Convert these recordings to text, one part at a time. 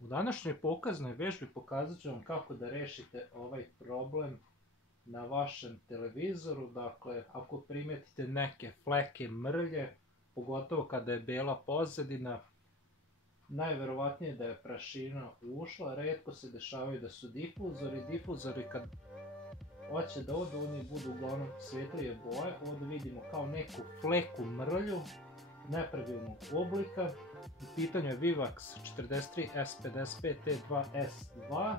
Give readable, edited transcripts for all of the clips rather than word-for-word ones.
U današnjoj pokaznoj vežbi pokazat ću vam kako da rešite ovaj problem na vašem televizoru. Dakle, ako primetite neke fleke, mrlje, pogotovo kada je bela pozadina, najverovatnije da je prašina ušla. Retko se dešavaju da su difuzori. Difuzori kad hoće da odu, oni budu uglavnom svetlije boje. Ovdje vidimo kao neku fleku mrlju nepravilnog oblika. U pitanju je Vivax 43 S55 T2S2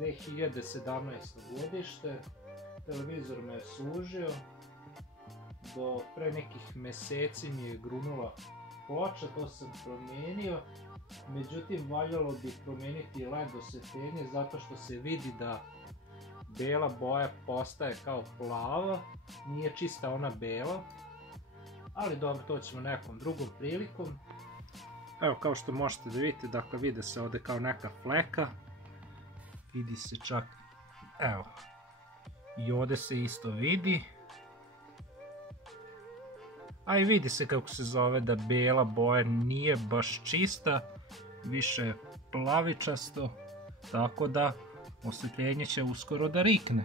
2017. godište. Televizor me je služio, do pre nekih meseci mi je grunula ploča, to sam promijenio. Međutim, valjalo bi promijeniti LED osvetljenje zato što se vidi da bela boja postaje kao plava, nije čista ona bela. Ali dobro, to ćemo nekom drugom prilikom. Evo, kao što možete da vidite, dakle vide se ovdje kao neka fleka. Vidi se čak, evo, i ovdje se isto vidi. A i vidi se kako se zove da bela boja nije baš čista, više je plavičasto, tako da osvetljenje će uskoro da rikne.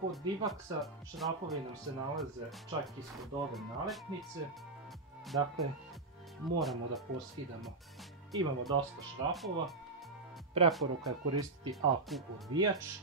Kod Vivaxa šrafovi nam se nalaze čak ispod ove nalepnice, dakle moramo da poskidamo. Imamo dosta šrafova, preporuka je koristiti AQ odvijač.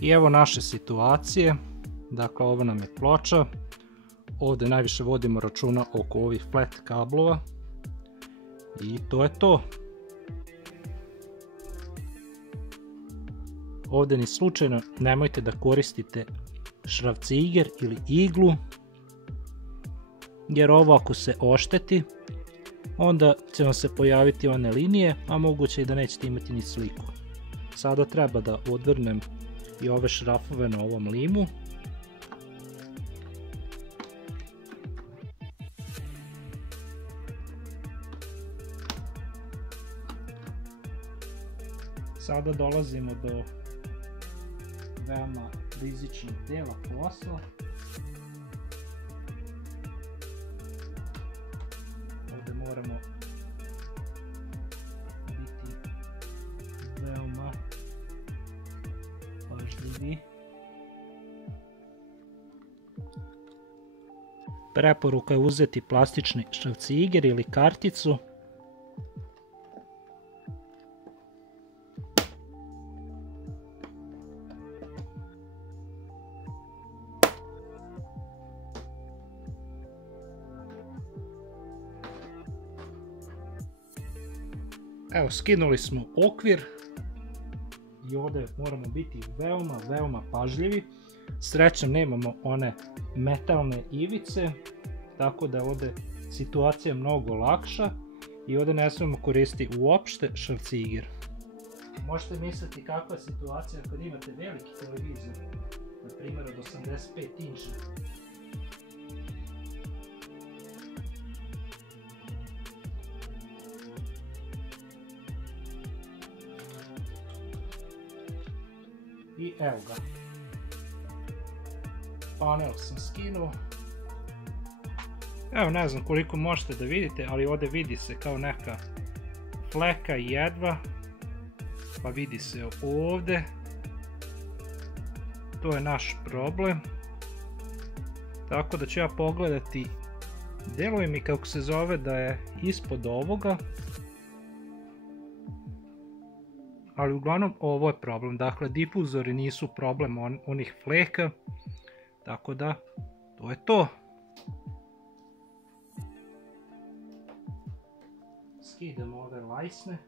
I evo naše situacije, dakle ovo nam je ploča, ovdje najviše vodimo računa oko ovih flat kablova i to je to. Ovdje ni slučajno nemojte da koristite šrafciger ili iglu, jer ovo ako se ošteti, onda će vam se pojaviti one linije, a moguće i da nećete imati ni sliku. Sada treba da odvrnem i ove šrafove na ovom limu. Sada dolazimo do veoma rizičnog dela posla. Ovdje moramo biti veoma pažljivi. Preporuka je uzeti plastični šrafciger ili karticu. Evo, skinuli smo okvir i ovdje moramo biti veoma pažljivi. Srećom nemamo one metalne ivice, tako da ovdje situacija je mnogo lakša i ovdje ne smijemo koristiti uopšte šrafciger. Možete misliti kakva je situacija kad imate veliki televizor, na primjer od 85 inča. I evo ga, panel sam skinuo. Evo, ne znam koliko možete da vidite, ali ovdje vidi se kao neka fleka jedva, pa vidi se ovdje. To je naš problem, tako da ću ja pogledati, deluje mi kako se zove da je ispod ovoga, ali uglavnom ovo je problem. Dakle, difuzori nisu problem onih fleka, tako da to je to. skidamo ove lajsne.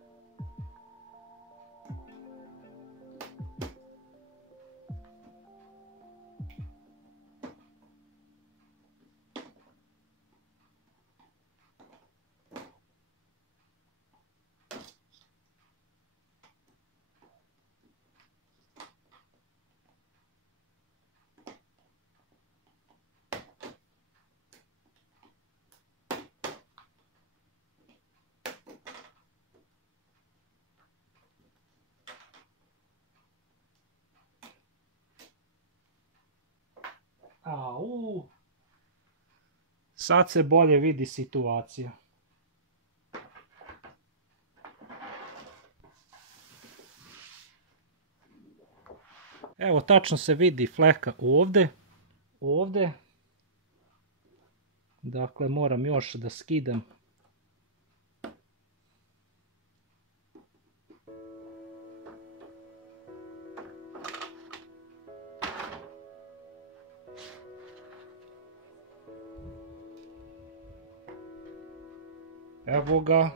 Au! Sad se bolje vidi situacija. Evo, tačno se vidi fleka ovdje. Ovdje. Dakle, moram još da skidam. Evo ga,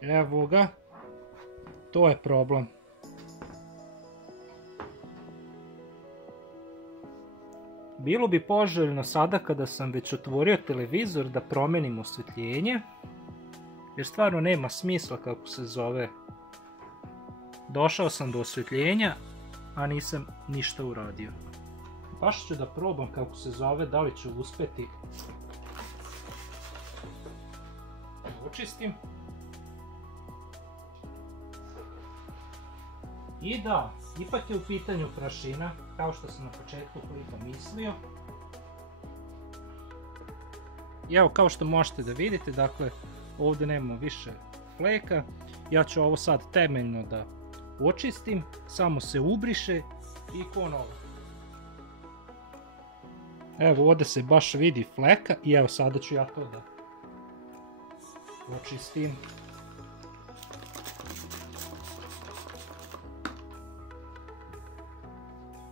evo ga, to je problem. Bilo bi poželjno sada kada sam već otvorio televizor da promijenim osvjetljenje, jer stvarno nema smisla kako se zove. Došao sam do osvjetljenja, a nisam ništa uradio. Baš ću da probam kako se zove, da li ću uspjeti. Očistim. I da, ipak je u pitanju prašina, kao što sam na početku klipa mislio. I evo, kao što možete da vidite, dakle, ovdje nemamo više fleka. Ja ću ovo sad temeljno da očistim, samo se ubriše i ponovo. Evo, ovdje se baš vidi fleka i evo, sada ću ja to da očistim.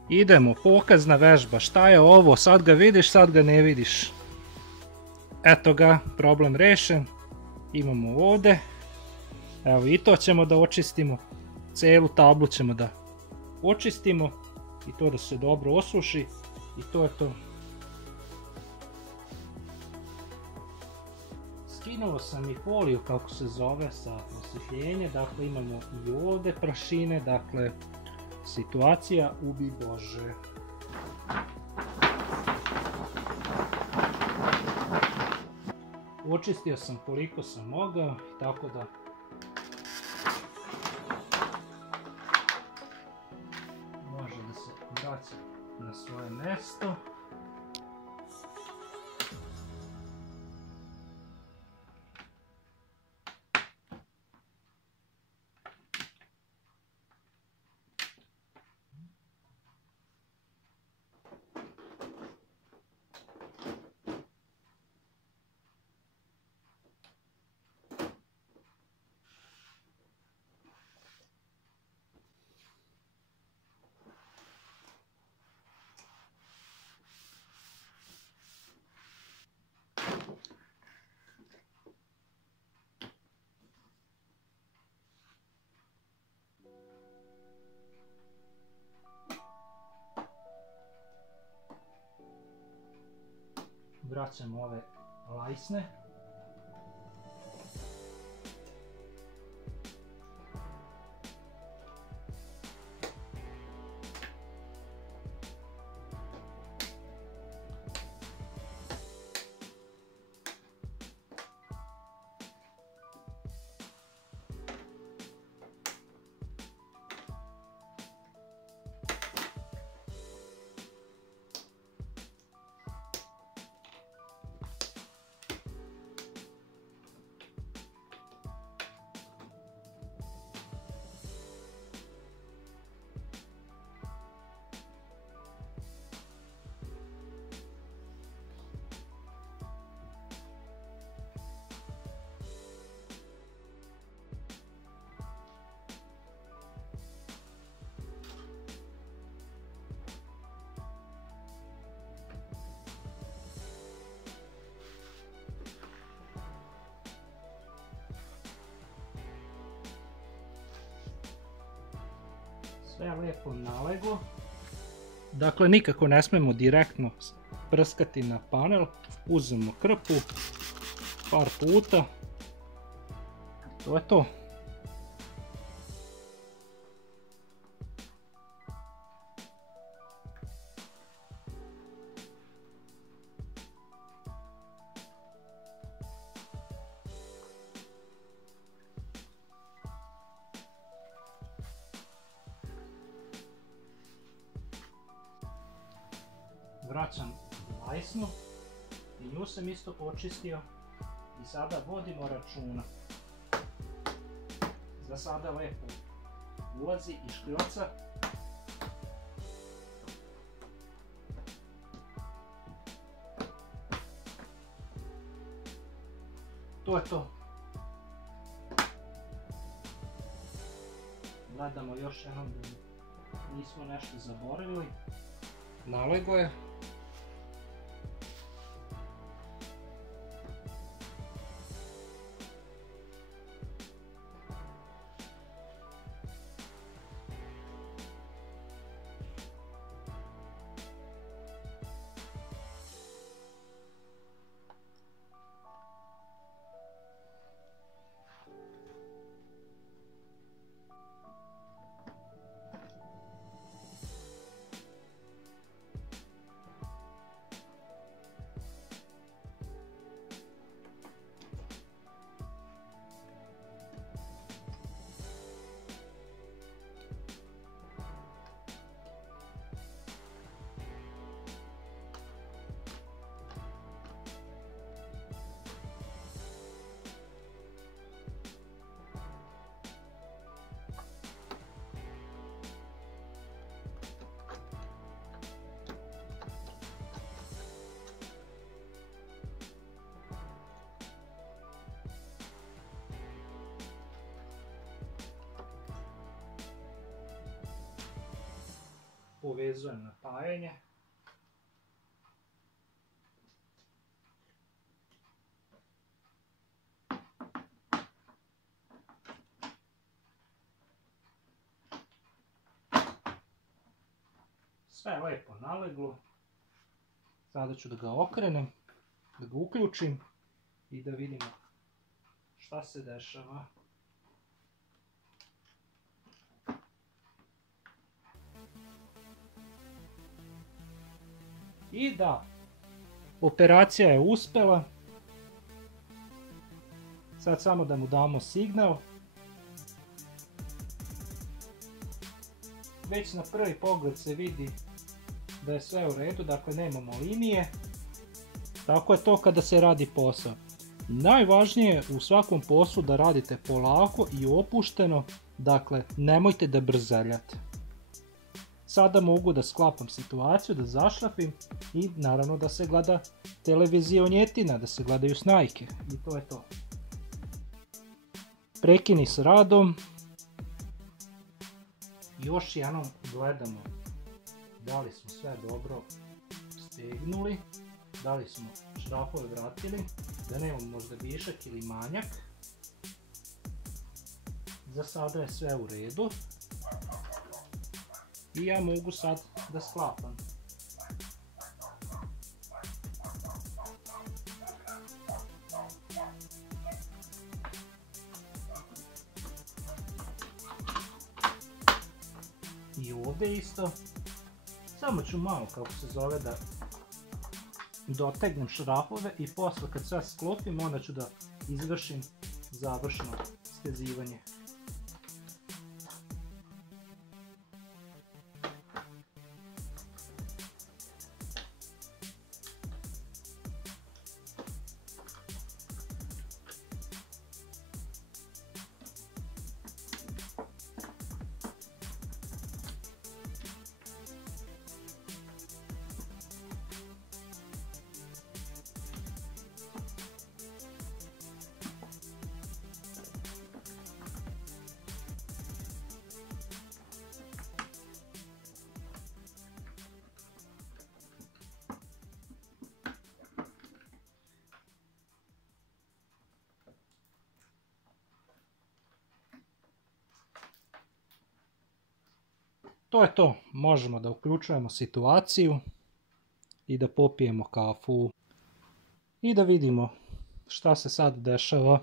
Idemo, pokazna vežba. Šta je ovo? Sad ga vidiš, sad ga ne vidiš. Eto ga, problem rešen. Imamo ovdje. Evo, i to ćemo da očistimo. Celu tablu ćemo da očistimo. I to da se dobro osuši. I to je to. Skinuo sam i foliju, kako se zove, sa osvjetljenja. Dakle, imamo i ovdje prašine. Dakle, situacija ubi Bože. Očistio sam koliko sam mogao, tako da može da se vraća na svoje mjesto. Vraćamo ove lajsne. Sve je lijepo naleglo. Dakle, nikako ne smemo direktno prskati na panel. Uzmemo krpu par puta. To je to. Vraćam lajsnu i nju sam isto počistio i sada vodimo računa. Za sada lijepo ulazi i škljoca. To je to. Gledamo još jednom da nismo nešto zaboravili. Naleglo je. Povezujem napajanje. Sve je lijepo naleglo. Sada ću da ga okrenem, da ga uključim i da vidimo šta se dešava. I da, operacija je uspjela. Sad samo da mu damo signal. Već na prvi pogled se vidi da je sve u redu, dakle nemamo linije. Tako je to kada se radi posao. Najvažnije je u svakom poslu da radite polako i opušteno, dakle nemojte da brzeljate. Sada mogu da sklapam situaciju, da zašlapim i naravno da se gleda televizija Onjetina, da se gledaju Snajke i to je to. Prekini s radom. Još jednom gledamo da li smo sve dobro stegnuli, da li smo šrafove vratili, da nemamo možda višak ili manjak. Za sada je sve u redu. I ja mogu sad da sklapam. I ovdje isto. Samo ću malo, kako se zove, da dotegnem šrafove i posle kad sve sklopim onda ću da izvršim završno stezivanje. to je to. Možemo da uključujemo situaciju i da popijemo kafu i da vidimo šta se sad dešava.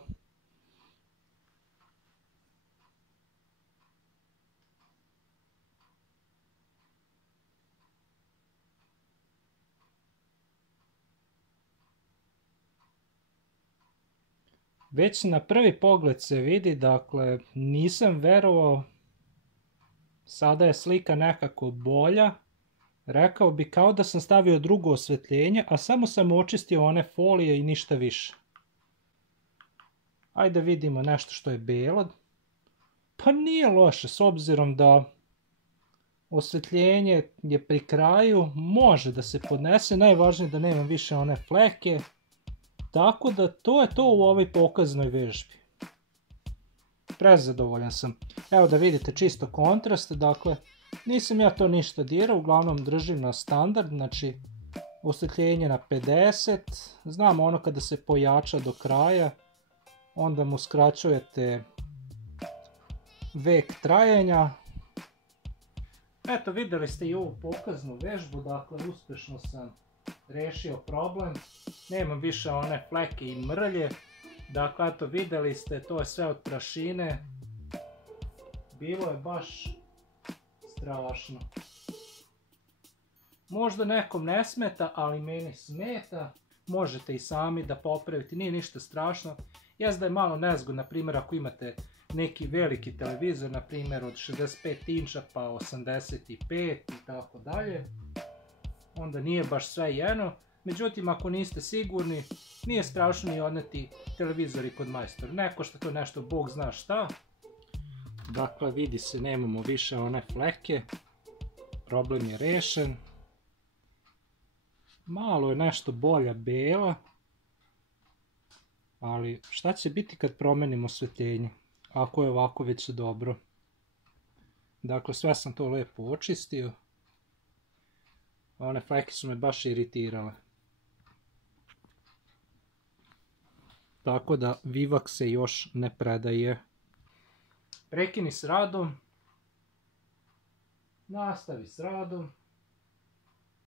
Već na prvi pogled se vidi, dakle, nisam verovao, sada je slika nekako bolja. Rekao bi kao da sam stavio drugo osvetljenje, a samo sam očistio one folije i ništa više. Ajde vidimo nešto što je belo. Pa nije loše, s obzirom da osvetljenje je pri kraju, može da se podnese, najvažnije da nemam više one fleke. Tako da to je to u ovoj pokaznoj vežbi. Prezadovoljan sam. Evo da vidite čisto kontrast, dakle nisam ja to ništa dirao, uglavnom držim na standard, znači osvetljenje na 50, znam ono kada se pojača do kraja, onda mu skraćujete vek trajanja. Eto, vidjeli ste i ovu pokaznu vežbu, dakle uspješno sam rešio problem, nemam više one fleke i mrlje, dakle eto vidjeli ste, to je sve od prašine, bilo je baš strašno. Možda nekom ne smeta, ali meni smeta, možete i sami da popravite, nije ništa strašno. Jest da je malo nezgodno, na primjer ako imate neki veliki televizor, na primjer od 65 inča pa 85 i tako dalje, onda nije baš sve jedno. Međutim, ako niste sigurni, nije strašno ni odneti televizori kod majstora. Ne košta to nešto, Bog zna šta. Dakle, vidi se, nemamo više one fleke. Problem je rešen. Malo je nešto bolja bela. Ali šta će biti kad promenimo osvetljenje? Ako je ovako već dobro. Dakle, sve sam to lepo očistio. One fleke su me baš iritirale. Tako da Vivax se još ne predaje. Prekini s radom. Nastavi s radom.